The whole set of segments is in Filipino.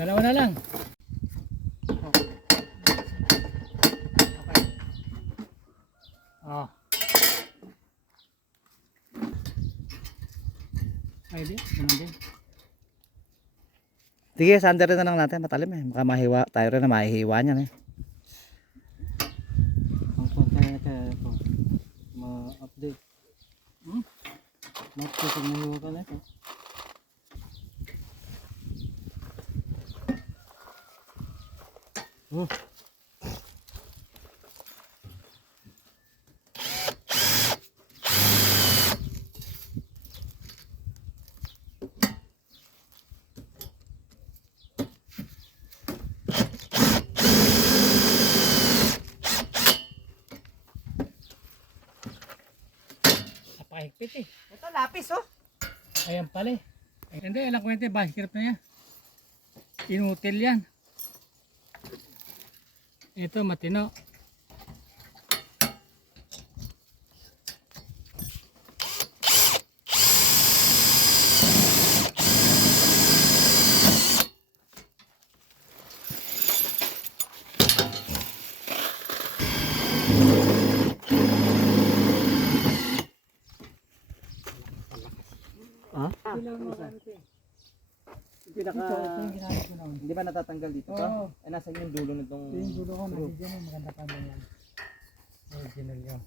Dalawa na lang. Oh. Ay di, ganun din. Sige, sander na lang natin, matalim eh. Baka mahiwa, tayo rin na mahihiwa niyan eh. Ang punta natin ito. Ma-update. Mas pag nahiwa ka na ito. Napakahigpit eh. Ito, lapis oh. Ayan pala eh. Hindi, alam ko yun ito, basket na yan. Inutil yan. Ito, matino. Hindi ba natatanggal dito to? Oo. Eh, nasa yung dulo nitong... Yung dulo ko, nasa dyan, maganda pa naman yan. Original yun.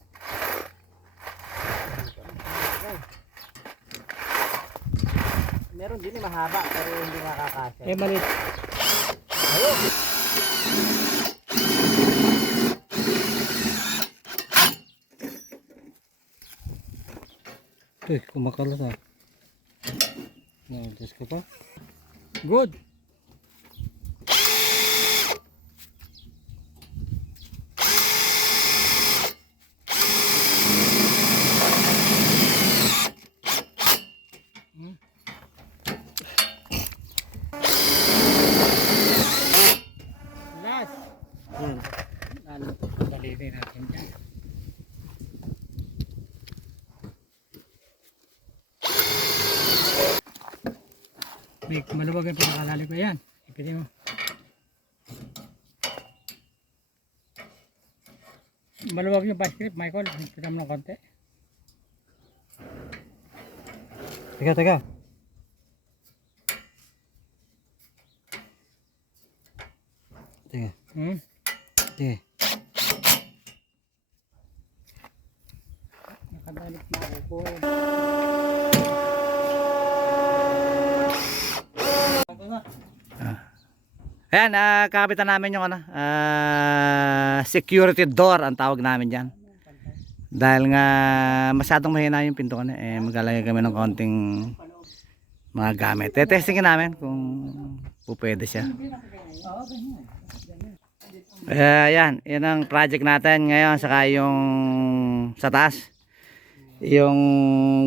Meron din eh, mahaba, pero hindi nakakasya. Eh, malit. Kumakalat ah. Diyos ko pa. Good. Last. Dalitin natin dyan. Maluwag yung pinakalali ko yan. Ipitin mo. Maluwag yung basket, Michael. Ipitin mo ng konti. Teka. Teka. Nakadalik na ako po. Ayan, kakapitan namin yung security door ang tawag namin dyan. Dahil nga masyadong mahina yung pinto ko na, maglalagay kami ng konting mga gamit. Testingin namin kung pwede siya. Ayan, yan ang project natin ngayon, saka yung sa taas. Yung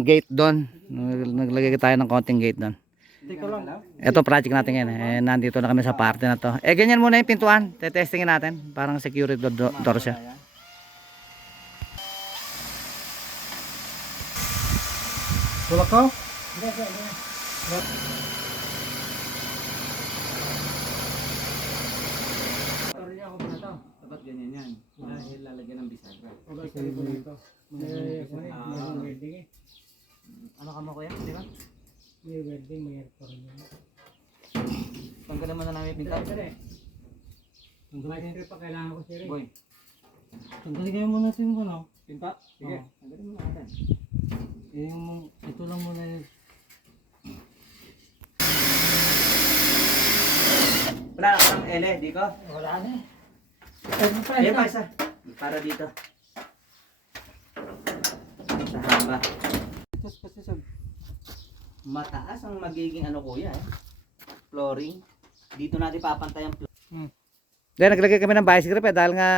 gate doon, naglagay tayo ng konting gate doon. Ito project natin ngayon. Nandito na kami sa parte na to. Ganyan muna yung pintuan. Testingin natin. Parang security door siya. Tulak ko? Dapat ganyan yan. Dahil lalagyan ng bisagra. Ano ka mo kuya? Di ba? May welding, may aircon. Tanggalin mo na namin yung pintuan. May pa kailangan ko siya rin. Boy. Tanggalin kayo muna ito yung ano. Pinta? Sige. Tanggalin mo na natin. Ito lang muna yun. Wala na kang ele, di ko? Wala na eh. Ayan pa isa. Para dito. Sa hamba. Mataas ang magiging ano kuya eh. Flooring. Dito natin papantay ang flooring. Dahil naglagay kami ng bicycle grip dahil nga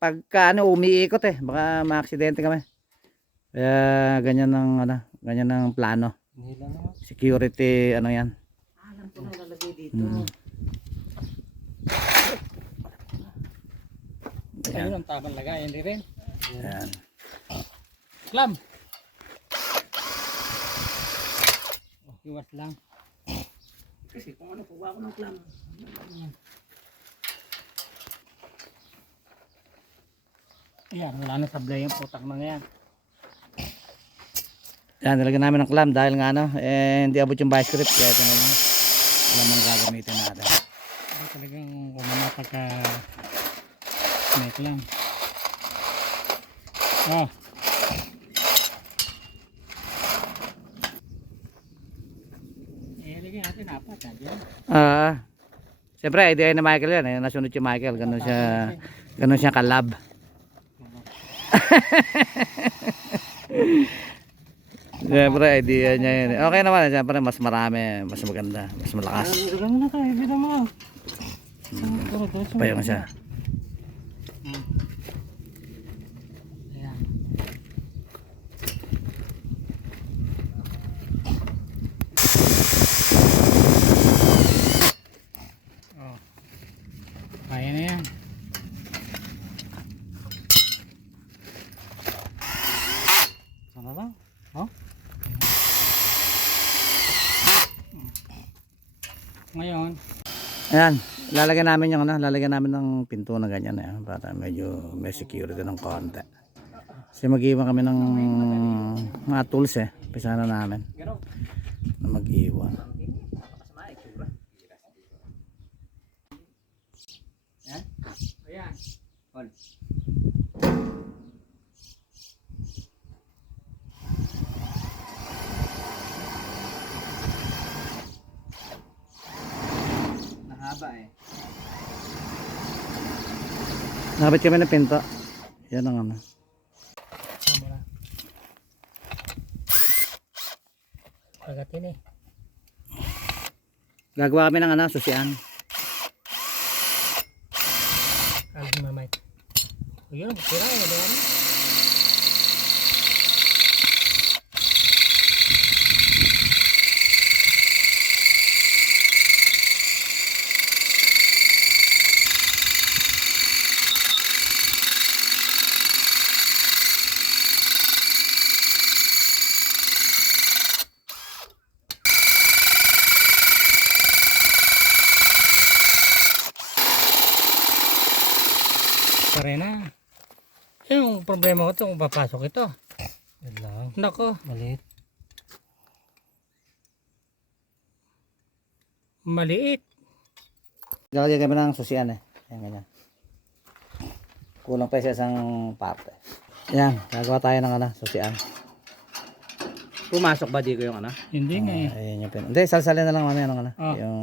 pagka umiikot baka maaksidente kami. Kaya ganyan ng ganyan ng plano. Security yan. Ito na ilalagay dito. Ayun ang tamang lagay, hindi rin. Ayan. Clam. Oh, iwas lang. Kasi kung ano, pagwa ko ng clam. Ayan, wala na sablay yung putak na yan. Yan, nilagyan namin ng clam dahil nga ano, hindi abot yung vice grip. Kaya ito na lang. Alam ang gagamitin natin. Ito talagang kumana pagka may clam. Oh. Lagyan natin apat. Siyempre, idea ni Michael yan. Nasunod si Michael. Ganun siya kalab. Siyempre, idea niya yun. Okay naman. Siyempre, mas marami. Mas maganda. Mas malakas. Ilagay mo na tayo, bida mo. Pa yung siya. Ayan. Oh. Kaya na yan. Sana lang. Oh. Ngayon, Ayan. Lalagyan namin yung ano. Lalagyan namin ng pinto na ganyan. Para medyo may security ng konti. Kasi mag-iwan kami ng mga tools Pisa na namin. Na mag-iwan. ayan. Nahaba eh. Nakabit kami ng pinto. Yan ang ano. Pagatin eh. Gagawa kami ng ano, susian. Alam mo mamay. Yun, tira yun. Wala na. Pare na. Yung problema ko ito kung papasok ito. Yan lang. Nako. Maliit. Maliit. Gagawin kami ng susian Yan ganyan. Kulang pa sa isang parte. Yan, gagawa tayo ng ano, susian. Pumasok ba dito yung ano? Hindi nga eh. Ayun yung pin. Hindi, salsalin na lang mamaya ng ano. Oh. Yung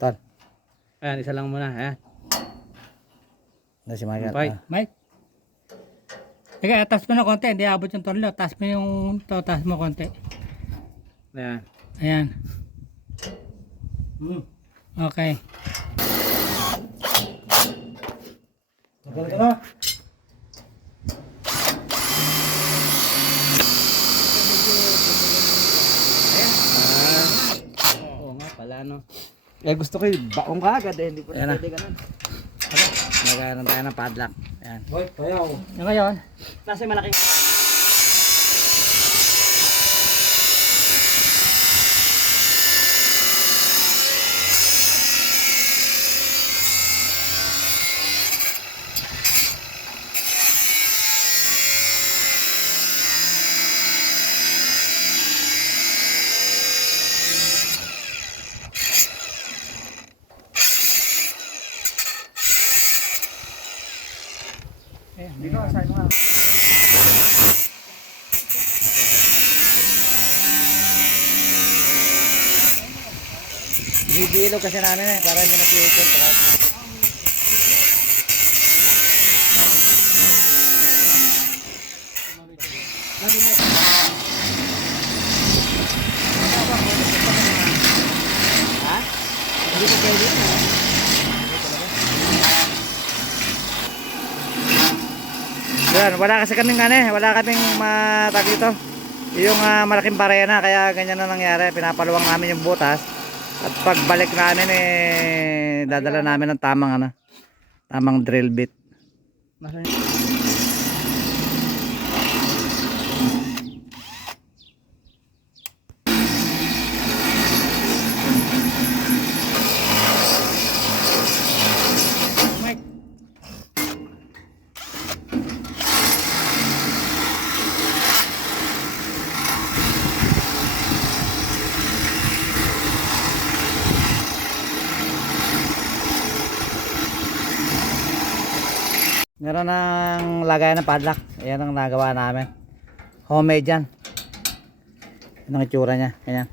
tol. Ayan, isa lang muna. Ayan. Ano si Michael? Bye. Mike. Teka, taas mo na konti. Hindi abot yung tornilyo. Taas mo yung taas mo konti. Ayan. Ayan. Okay. Tagal ka na. Oo nga pala no. Eh gusto ko yung baong kagad hindi ko Ayan na na. pwede ganun. Nagkaroon tayo ng padlock. Ayan. Boy, payaw. Ngayon, Nasa yung malaki. ayan. Dito sa mga. Bibilo kasi namin para hindi na-future. Hindi ko pwede yun. Yan, wala kasi kaming wala kaming matag dito. Yung malaking barena kaya ganyan na nangyari. Pinapaluwang namin yung butas At pagbalik namin dadala namin ng tamang drill bit. Nasaan Mike. Meron ng lagayan ng padlock. Ayan ang nagawa namin. Homemade yan. Yan ang itsura niya. Ganyan.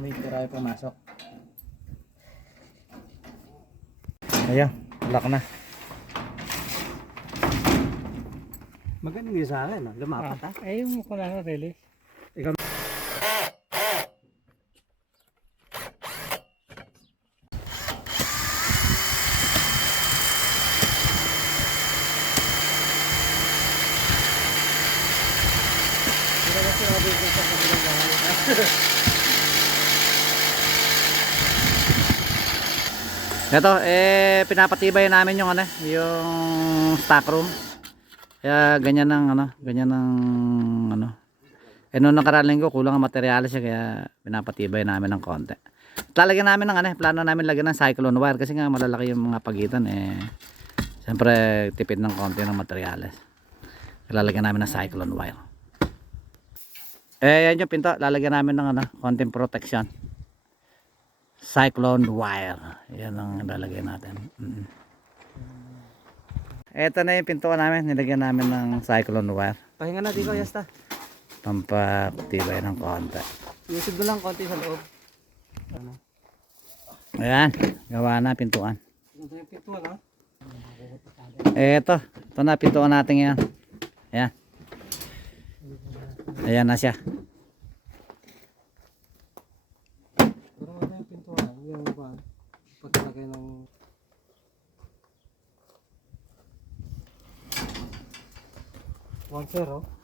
may tirayo pumasok? Ayan. Lock na. Magaling din sa akin. Lumapat ha. Eh, yung ko na release. Ito, pinapatibay namin yung yung stock room. Kaya ganyan ang noong nakaraan linggo kulang ang materyales siya kaya pinapatibay namin ng konti. Lalagyan namin ng plano namin lagyan ng cyclone wire kasi nga malalaki yung mga pagitan siyempre tipid ng konti ng materyales. Lalagyan namin ng cyclone wire. Yan yung pinto, lalagyan namin ng konting protection. Cyclone wire. Yan ang lalagyan natin. Ito na yung pintuan namin, nilagyan namin ng cyclone wire. Pahinga na dito, Yasta. Pampatibay ng konti. YouTube na lang konti sa loob. Ayan, gawa na pintuan. Ito yung pintuan ha. Ito na pintuan natin yan. Ayan. Ayan na siya. Pero ano yung pintuan? Yung pagkalagay ng... One zero.